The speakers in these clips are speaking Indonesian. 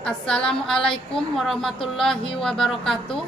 Assalamualaikum warahmatullahi wabarakatuh.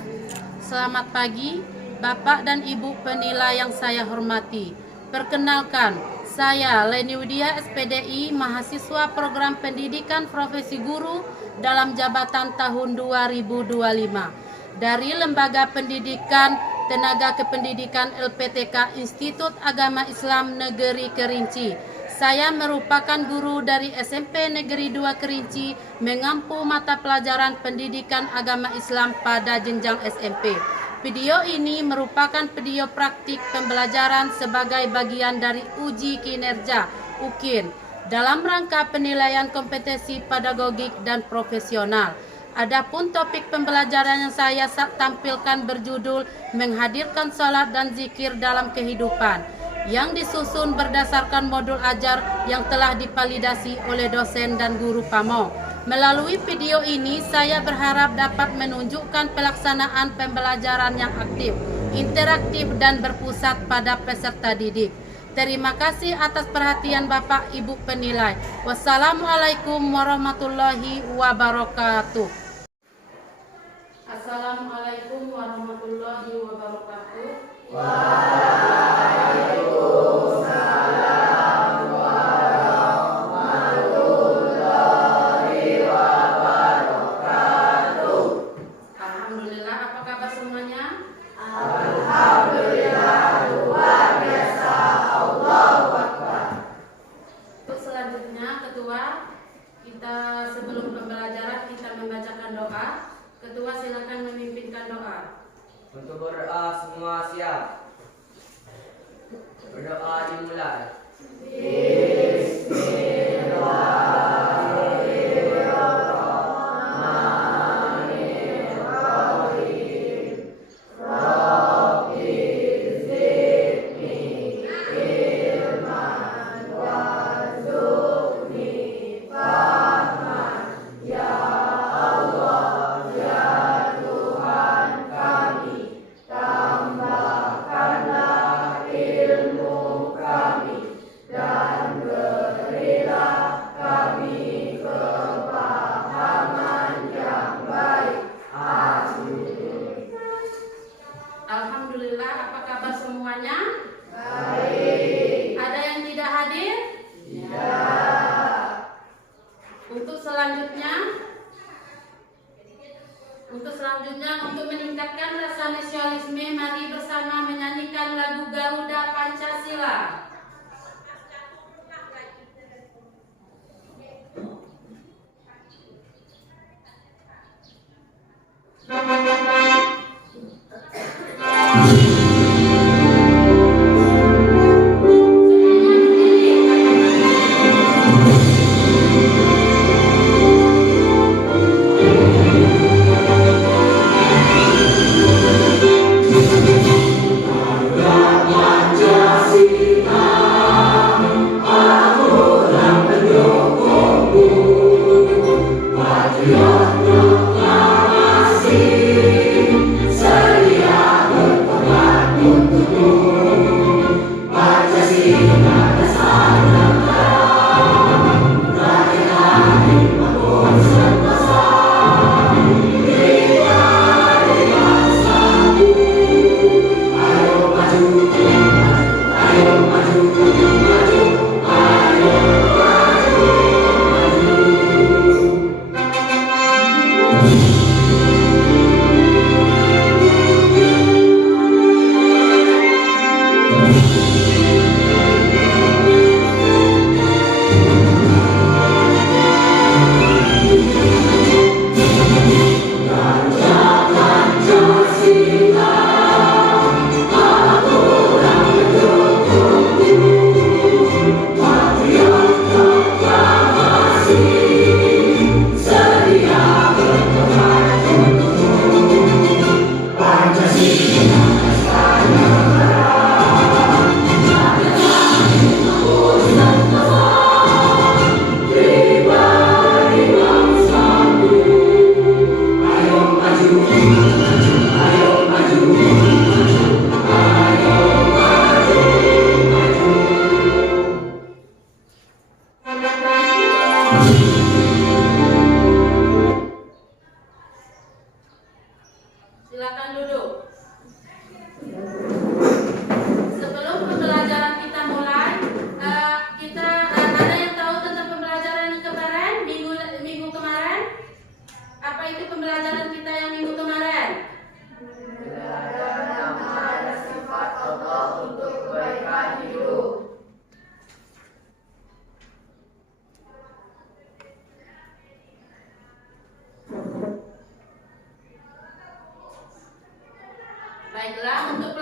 Selamat pagi, Bapak dan Ibu penilai yang saya hormati. Perkenalkan, saya Leni Widya SPDI, mahasiswa program pendidikan profesi guru dalam jabatan tahun 2025 dari Lembaga Pendidikan Tenaga Kependidikan LPTK Institut Agama Islam Negeri Kerinci. Saya merupakan guru dari SMP Negeri 2 Kerinci, mengampu mata pelajaran pendidikan agama Islam pada jenjang SMP. Video ini merupakan video praktik pembelajaran sebagai bagian dari uji kinerja UKIN dalam rangka penilaian kompetensi pedagogik dan profesional. Adapun topik pembelajaran yang saya tampilkan berjudul menghadirkan salat dan zikir dalam kehidupan, yang disusun berdasarkan modul ajar yang telah dipalidasi oleh dosen dan guru PAMO. Melalui video ini, saya berharap dapat menunjukkan pelaksanaan pembelajaran yang aktif, interaktif, dan berpusat pada peserta didik. Terima kasih atas perhatian Bapak Ibu penilai. Wassalamualaikum warahmatullahi wabarakatuh. Assalamualaikum warahmatullahi wabarakatuh. Sebelum pembelajaran kita membacakan doa. Ketua silakan memimpinkan doa. Untuk berdoa semua siap. Berdoa dimulai. Alhamdulillah, apa kabar semuanya? Baik. Ada yang tidak hadir? Tidak. Untuk selanjutnya, untuk meningkatkan rasa nasionalisme, mari bersama menyanyikan lagu Garuda Pancasila.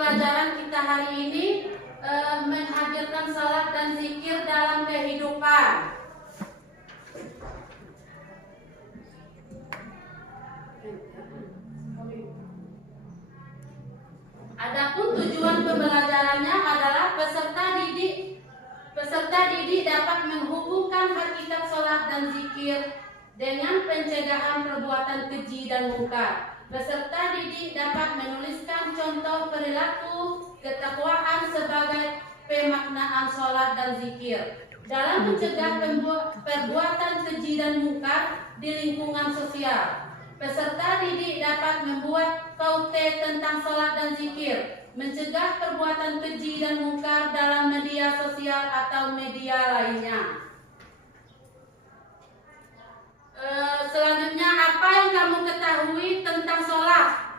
pelajaran kita hari ini menghadirkan salat dan zikir dalam kehidupan. Adapun tujuan pembelajarannya adalah peserta didik dapat menghubungkan hakikat salat dan zikir dengan pencegahan perbuatan keji dan mungkar. Peserta didik dapat menuliskan contoh perilaku ketakwaan sebagai pemaknaan salat dan zikir dalam mencegah perbuatan keji dan mungkar di lingkungan sosial. Peserta didik dapat membuat kaute tentang salat dan zikir, mencegah perbuatan keji dan mungkar dalam media sosial atau media lainnya. Selanjutnya, apa yang kamu ketahui tentang sholat?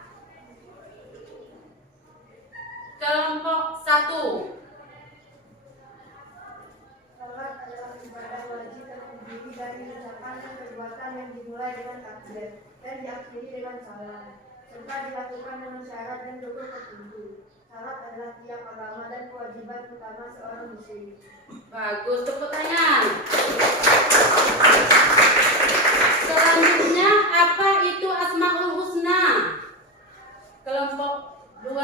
Kelompok 1. Salat adalah ibadah wajib yang terdiri dari ucapan dan perbuatan yang dimulai dengan takbir dan diakhiri dengan salam, serta dilakukan dengan syarat dan rukun tertentu. Salat adalah tiap agama dan kewajiban utama seorang muslim. Bagus, tepuk tangan. Selanjutnya, apa itu Asmaul Husna? Kelompok 2.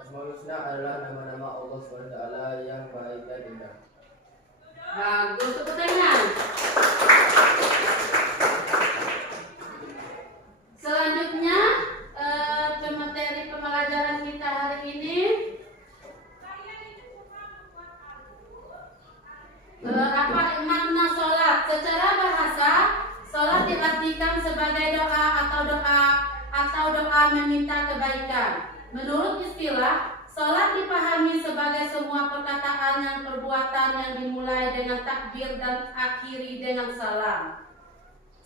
Asmaul Husna adalah nama-nama Allah SWT yang baik dan indah. Bagus, tepuk tangan. Selanjutnya, materi pembelajaran kita hari ini apa makna sholat? Secara bahasa, sholat diartikan sebagai doa atau doa meminta kebaikan. Menurut istilah, sholat dipahami sebagai semua perkataan dan perbuatan yang dimulai dengan takbir dan akhiri dengan salam.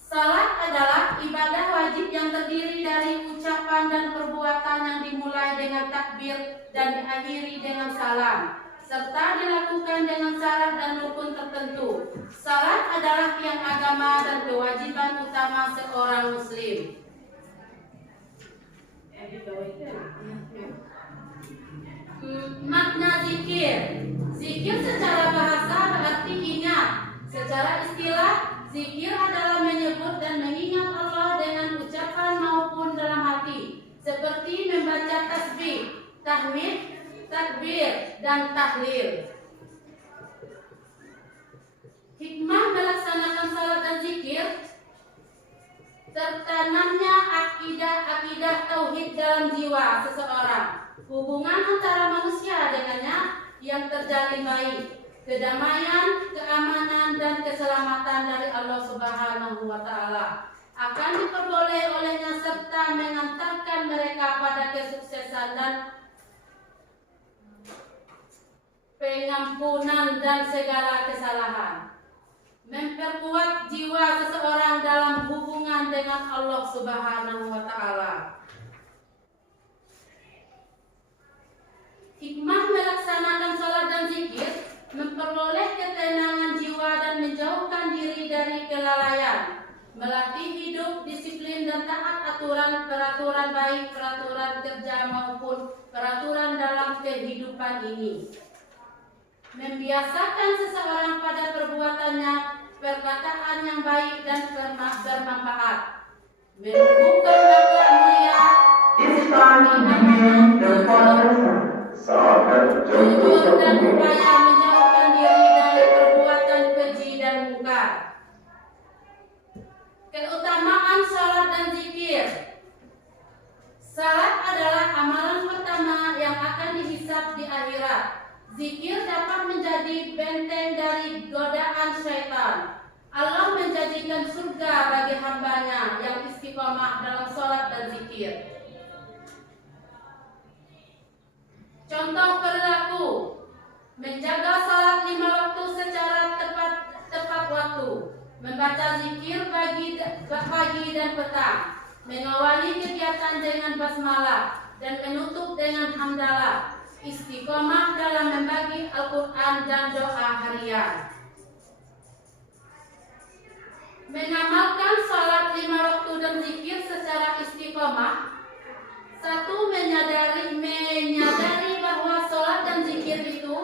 Salat adalah ibadah wajib yang terdiri dari ucapan dan perbuatan yang dimulai dengan takbir dan diakhiri dengan salam, serta dilakukan dengan syarat dan rukun tertentu. Salat adalah tiang agama dan kewajiban utama seorang muslim. Makna zikir. Zikir secara bahasa berarti ingat. Secara istilah, zikir adalah menyebut dan mengingat Allah dengan ucapan maupun dalam hati, seperti membaca tasbih, tahmid, takbir, dan tahlil. Hikmah melaksanakan salat dan zikir: tertanamnya akidah tauhid dalam jiwa seseorang, hubungan antara manusia dengannya yang terjalin baik, kedamaian, keamanan, dan keselamatan dari Allah Subhanahu wa Ta'ala akan diperoleh olehnya, serta mengantarkan mereka pada kesuksesan dan pengampunan dan segala kesalahan. Memperkuat jiwa seseorang dalam hubungan dengan Allah Subhanahu wa Ta'ala. Hikmah melaksanakan salat dan zikir: memperoleh ketenangan jiwa dan menjauhkan diri dari kelalaian, melatih hidup disiplin dan taat peraturan baik, peraturan kerja maupun peraturan dalam kehidupan ini. Membiasakan seseorang pada perbuatannya perkataan yang baik dan bermanfaat, menumbuhkan akhlak mulia, jujur dan upaya menjauhkan diri dari perbuatan keji dan mungkar. Keutamaan salat dan zikir. Salat adalah amalan pertama yang akan dihisab di akhirat. Zikir dapat menjadi benteng dari godaan syaitan. Allah menjanjikan surga bagi hambanya yang istiqomah dalam salat dan zikir. Contoh perilaku: menjaga salat 5 waktu secara tepat waktu, membaca zikir pagi dan petang, mengawali kegiatan dengan basmalah dan menutup dengan hamdalah, istiqomah dalam membagi Al-Quran dan doa harian. Mengamalkan salat 5 waktu dan zikir istiqomah. Satu, menyadari bahwa sholat dan zikir itu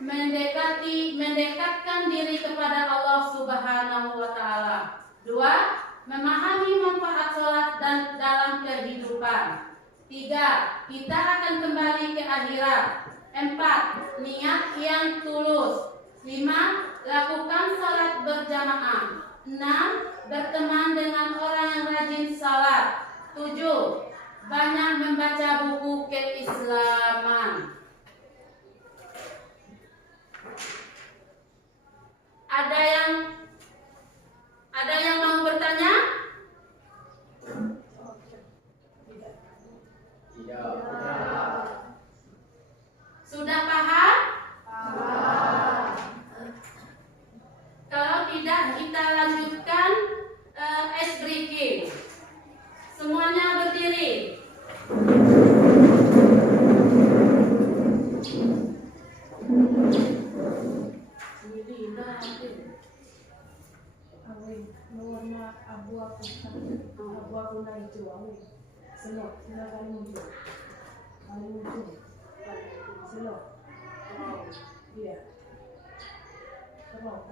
mendekatkan diri kepada Allah Subhanahu wa Ta'ala. Dua, memahami manfaat sholat dan dalam kehidupan. Tiga, kita akan kembali ke akhirat. Empat, niat yang tulus. Lima, lakukan sholat berjamaah. Enam, berteman dengan orang yang rajin sholat. Tujuh, banyak membaca buku keislaman. Ada yang mau bertanya? Tidak. Sudah paham? Kalau tidak, kita lanjutkan ice breaking. Semuanya berdiri. Warna abu-abu na hijau, selok, kali muncul, selok, iya, terus,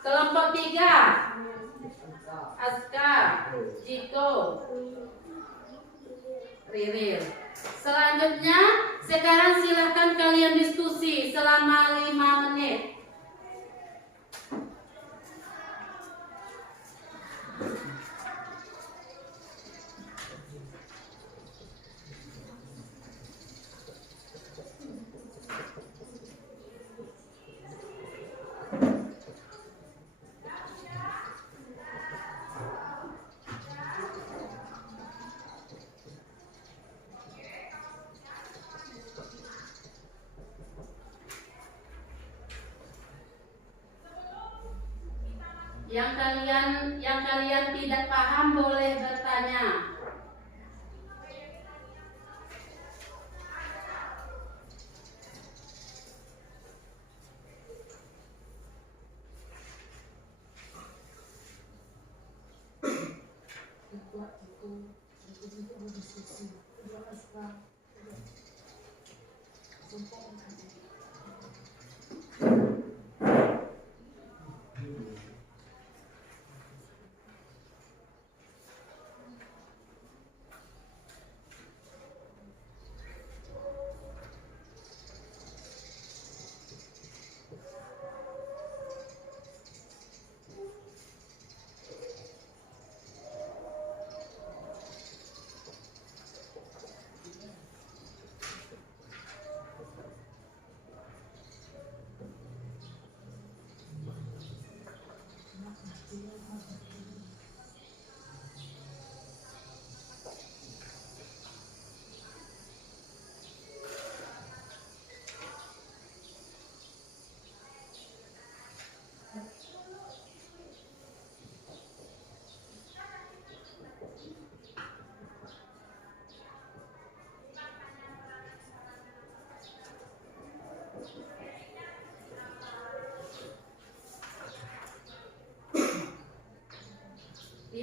Kelompok 3, Aska, Jiko, Riril. Selanjutnya, sekarang silakan kalian diskusi selama 5 menit. Yang kalian tidak paham boleh bertanya.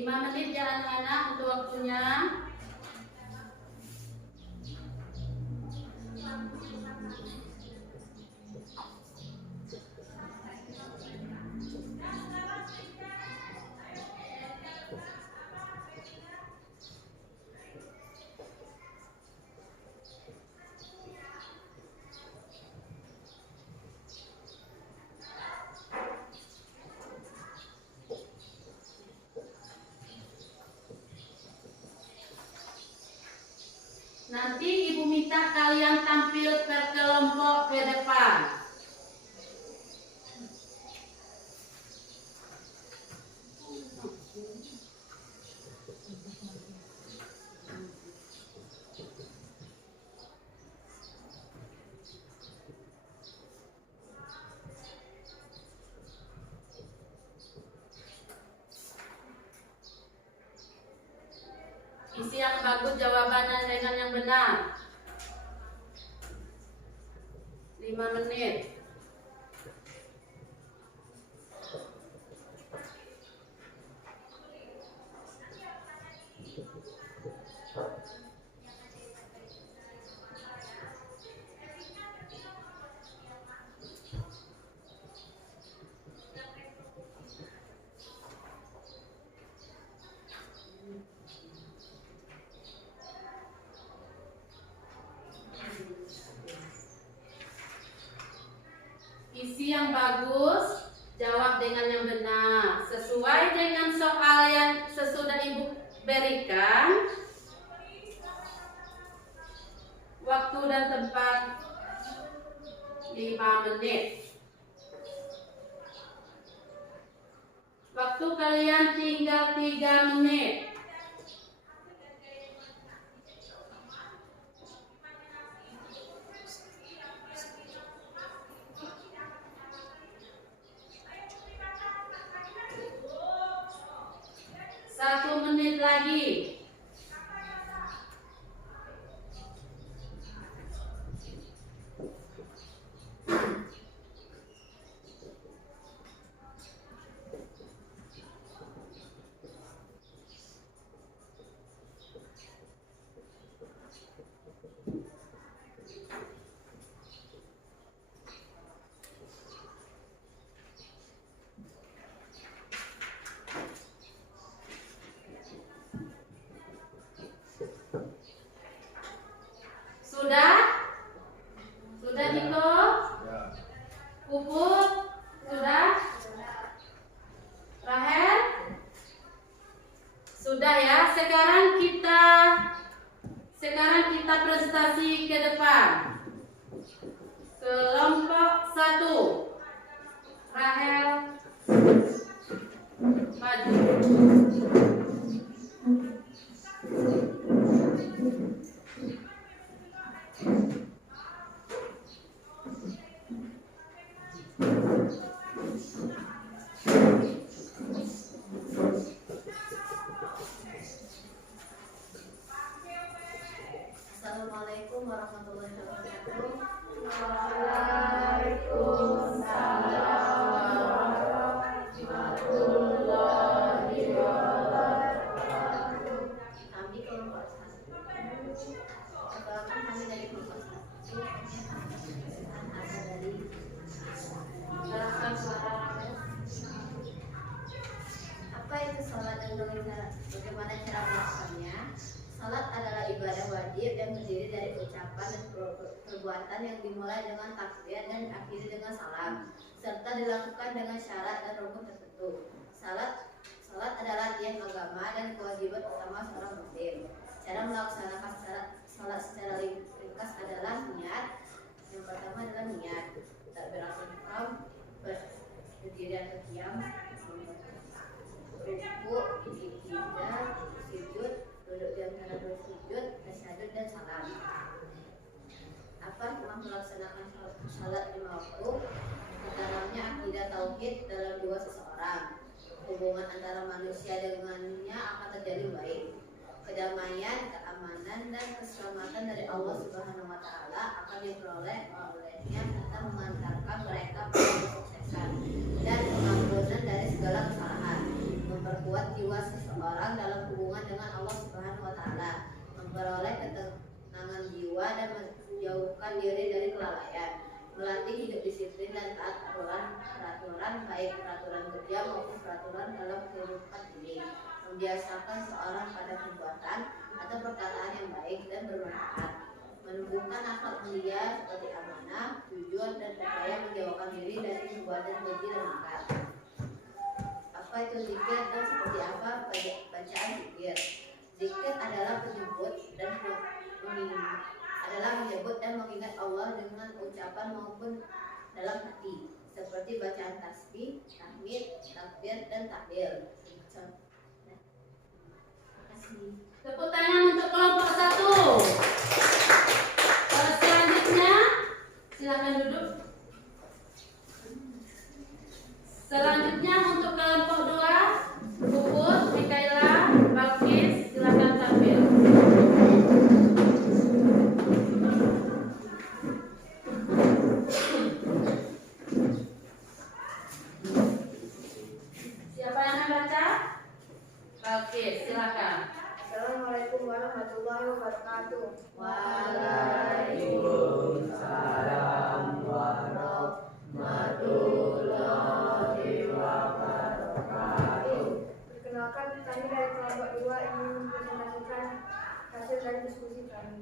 5 menit ya anak-anak untuk waktunya. Nanti ibu minta kalian tampil berkelompok ke depan. Isi yang bagus jawabannya dengan yang benar. 5 menit. Isi yang bagus, jawab dengan yang benar. Sesuai dengan soal yang sesudah ibu berikan. Waktu dan tempat 5 menit. Waktu kalian tinggal 3 menit. Satu menit lagi. Sudah? Sudah Niko? Puput? Sudah? Rahel? Sudah ya. Sekarang kita presentasi ke depan. Kelompok 1. Rahel maju. Assalamualaikum warahmatullahi wabarakatuh. Kami kelompok 1. Perkenalkan kami dari kelompok 1. Ada dari apa itu sholat dan bagaimana cara melakukannya? Salat adalah ibadah wajib yang terdiri dari ucapan dan perbuatan yang dimulai dengan takbir dan diakhiri dengan salam, serta dilakukan dengan syarat dan rukun tertentu. Salat adalah tiang agama dan kewajiban utama seorang muslim. Cara melaksanakan salat secara ringkas adalah niat. Yang pertama adalah niat. Takbiratul ihram, berdiri atau diam, ruku, iktidal, sujud, duduk di antara dua sujud, tasyahud dan salam. Apa telah melaksanakan salat 5 waktu? Pertamanya akidah tauhid dalam jiwa seseorang. Hubungan antara manusia dengannya akan terjadi baik. Kedamaian, keamanan dan keselamatan dari Allah Subhanahu wa taala akan diperoleh olehnya serta mengantarkan mereka pada kesuksesan dan pengampunan dari segala kesalahan. Nomor memperkuat jiwa seseorang dalam hubungan dengan Allah Subhanahu wa taala, memperoleh ketenangan jiwa dan menjauhkan diri dari kelalaian, melatih hidup disiplin dan taat peraturan baik peraturan kerja maupun peraturan dalam kehidupan ini, membiasakan seorang pada perbuatan atau perkataan yang baik dan bermanfaat, menumbuhkan akhlak mulia seperti amanah, jujur, dan percaya, menjauhkan diri dari perbuatan keji dan mungkar. Apa itu zikir dan seperti apa bacaan zikir? Zikir adalah menyebut dan mengingat Allah dengan ucapan maupun dalam hati, seperti bacaan tasbih, tahmid, takbir, dan tahlil. Tepuk tangan untuk kelompok 1. Selanjutnya silakan duduk. Selanjutnya untuk kelompok 2, Puput, Mikaela, Balkis, silakan tampil. Siapa yang membaca? Balkis, silakan. Assalamualaikum warahmatullahi wabarakatuh. Waalaikumsalam warahmatullahi wabarakatuh. Perkenalkan, kami dari kelompok 2 ingin mempresentasikan hasil dari diskusi kami.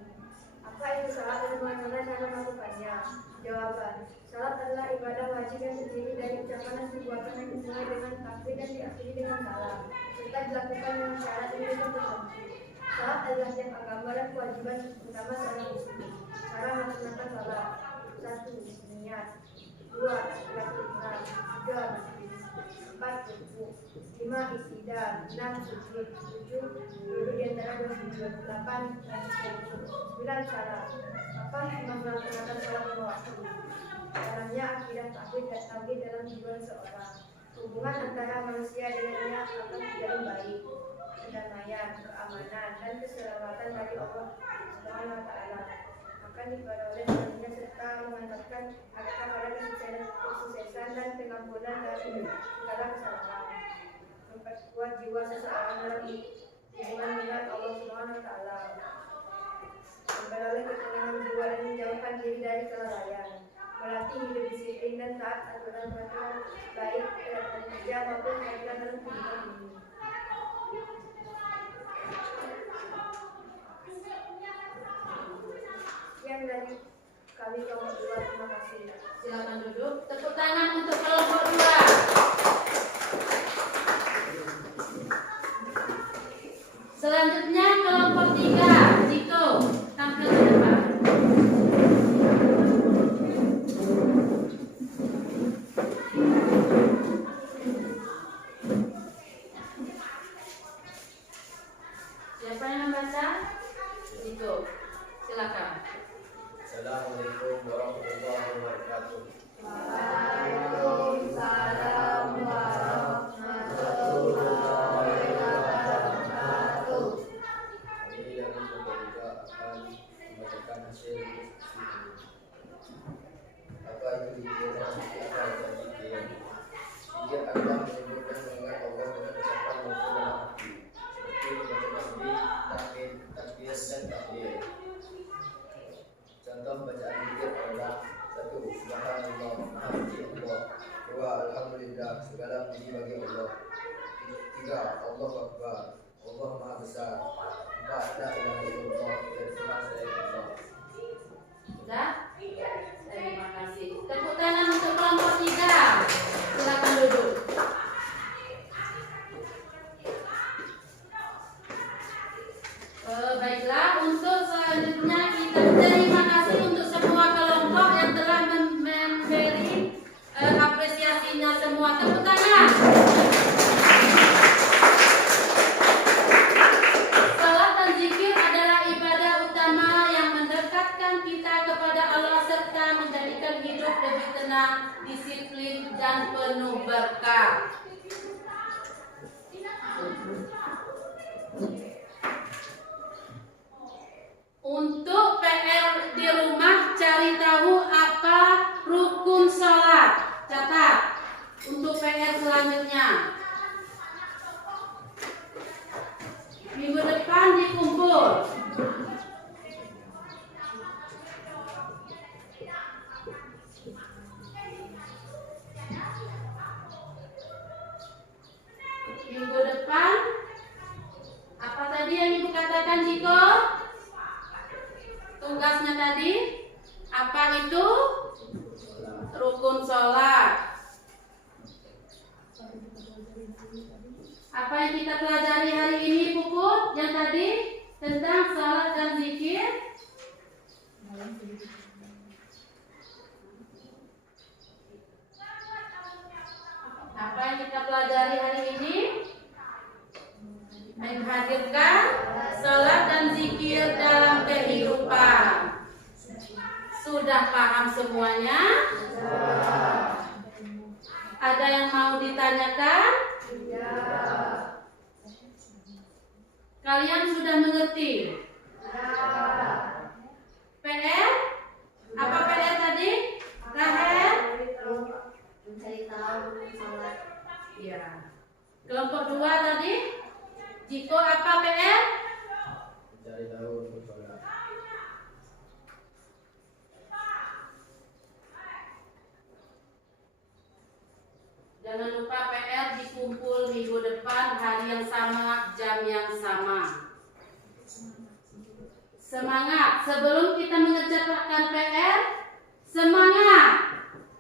Apa itu salat dan bagaimana cara melakukannya? Jawaban: salat adalah ibadah wajib yang terdiri dari ucapan dan perbuatan yang dimulai dengan takbir dan diakhiri dengan salam, serta dilakukan dengan syarat dan rukun tertentu. Salat adalah tiap agama dan kewajiban utama seorang muslim. Cara melaksanakan salat: 1. Niat. 2. Takbiratul ihram. 3. 4. Ruku. 5. Iktidal. 6. Sujud. 7. Duduk di antara dua sujud. 8. Lanjutkan. 9. Salat. Apa hikmah melaksanakan salat lima waktu? Caranya akidah takbir dalam jiwa seorang. Hubungan antara manusia dengannya akan menjadi baik. Kedamaian, keamanan, dan keselamatan dari Allah Subhanahu wa taala akan diperoleh darinya, serta mengantarkan mereka pada kesuksesan dan pengampunan dari segala kesalahan. Memperkuat jiwa seseorang dalam hubungan dengan Allah Subhanahu wa taala. Memperoleh ketenangan jiwa dan menjauhkan diri dari kelalaian. Melatih hidup disiplin dan taat aturan-aturan baik peraturan kerja maupun peraturan dalam kehidupan ini. Sekian dari kami kelompok 2, terima kasih. Silakan duduk. Tepuk tangan untuk kelompok 2. Selanjutnya kelompok 3, Jiko, tampil ke depan. Siapa yang membaca? Jiko, silakan. Assalamualaikum warahmatullahi wabarakatuh. Waalaikumsalam warahmatullahi wabarakatuh. Kami dari kelompok 3 akan membacakan hasil diskusi ini. Apa itu zikir dan seperti apa bacaan zikir? Zikir adalah menyebut dan mengingat Allah dengan ucapan maupun dalam hati, seperti membaca tasbih, tahmid, takbir, dan tahlil. Contoh bacaan zikir adalah: 1. Subhanallah, Maha Suci Allah. 2. Alhamdulillah, segala puji bagi Allah. 3. Allahu Akbar, Allah Maha Besar. 4. La ilaha illallah, tidak semua selain Allah. Sudah? Terima kasih. Tepuk tangan untuk kelompok 3. Silakan duduk. Baiklah, untuk selanjutnya kita terima kasih untuk semua kelompok yang telah memberi apresiasinya semua. Tepuk tangan. Salat dan zikir adalah ibadah Apa yang kita pelajari hari ini, Puput? Yang tadi tentang salat dan zikir. Apa yang kita pelajari hari ini? Menghadirkan salat dan zikir dalam kehidupan. Sudah paham semuanya? Ada yang mau ditanyakan? Kalian sudah mengerti? PR? Apa PR tadi? Rahel? Mencari tahu salat. Ya. Kelompok 2 tadi? Jiko apa PR? Mencari tahu untuk sholat. Jangan lupa PR dikumpul minggu depan, hari yang sama, jam yang sama. Semangat! Sebelum kita mengerjakan PR, semangat!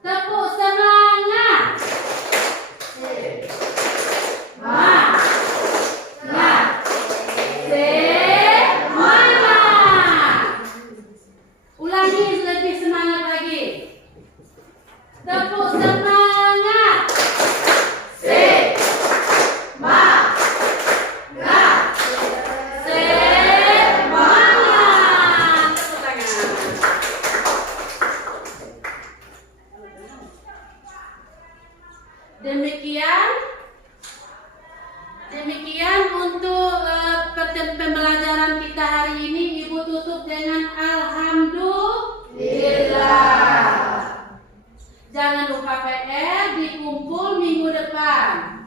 Tepuk semangat! Semangat! Semangat! Ulangi lebih semangat lagi. Tepuk semangat! Semangat! Semangat! Tepuk tangan. Demikian untuk pembelajaran kita hari ini. Ibu tutup dengan alhamdulillah. Jangan lupa PR dikumpul minggu depan.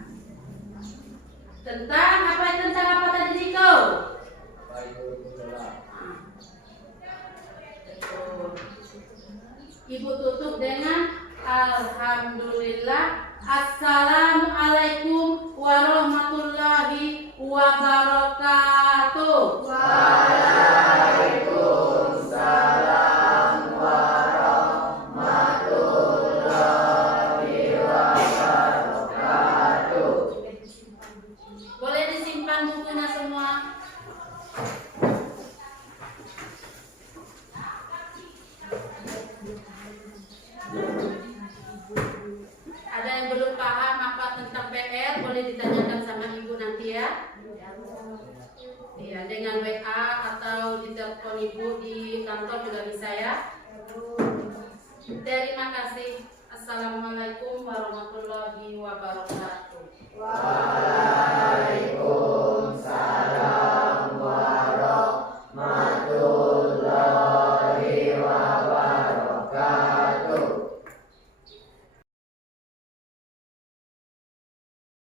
Tentang apa tadi Diko? Apa itu rukun sholat? Ibu tutup dengan alhamdulillah. Assalamualaikum warahmatullahi wabarakatuh. Waalaikumsalam warahmatullahi wabarakatuh. Boleh disimpan bukunya semua. Ada yang belum paham apa tentang PR, boleh ditanyakan sama ibu nanti ya. Iya, dengan WA atau di telepon ibu di kantor juga bisa ya. Terima kasih. Assalamualaikum warahmatullahi wabarakatuh.